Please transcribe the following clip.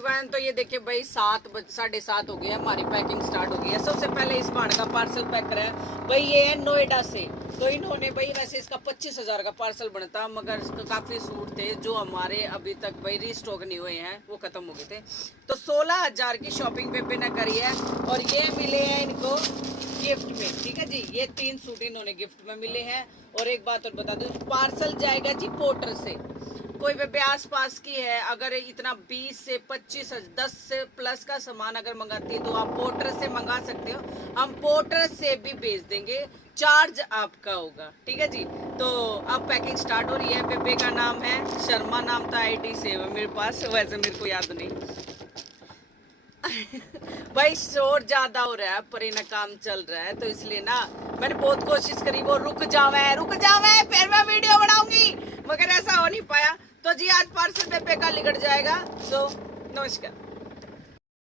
Everyone, तो ये देखिए भाई 7:30 हो गया, हमारी पैकिंग स्टार्ट हो गई है। सबसे पहले इस भाड़ का पार्सल पैक करा है भाई, ये है नोएडा से। तो इन्होंने भाई, वैसे इसका 25,000 का पार्सल बनता, मगर काफ़ी सूट थे जो हमारे अभी तक भाई रीस्टॉक नहीं हुए हैं, वो ख़त्म हो गए थे। तो 16,000 की शॉपिंग पेपे ने करी है, और ये मिले हैं इनको गिफ्ट में। ठीक है जी, ये 3 सूट इन्होंने गिफ्ट में मिले हैं। और एक बात और बता दूं, पार्सल जाएगा जी पोर्टर से। कोई बेबे आस पास की है, अगर इतना 20 से 25 10 से प्लस का सामान अगर मंगाती है तो आप पोर्टर से मंगा सकते हो, हम पोर्टर से भी भेज देंगे, चार्ज आपका होगा। ठीक है जी। तो अब पैकिंग स्टार्ट हो रही है। बेबे का नाम है शर्मा, नाम था, आईडी सेव है मेरे पास, वैसे मेरे को याद नहीं। भाई शोर ज्यादा हो रहा है, पर इन्हें काम चल रहा है, तो इसलिए ना मैंने बहुत कोशिश करी वो रुक जावे फिर मैं वीडियो बनाऊंगी, मगर ऐसा हो नहीं पाया। तो जी आज पार्सल पे का लिगड़ जाएगा। तो नमस्कार।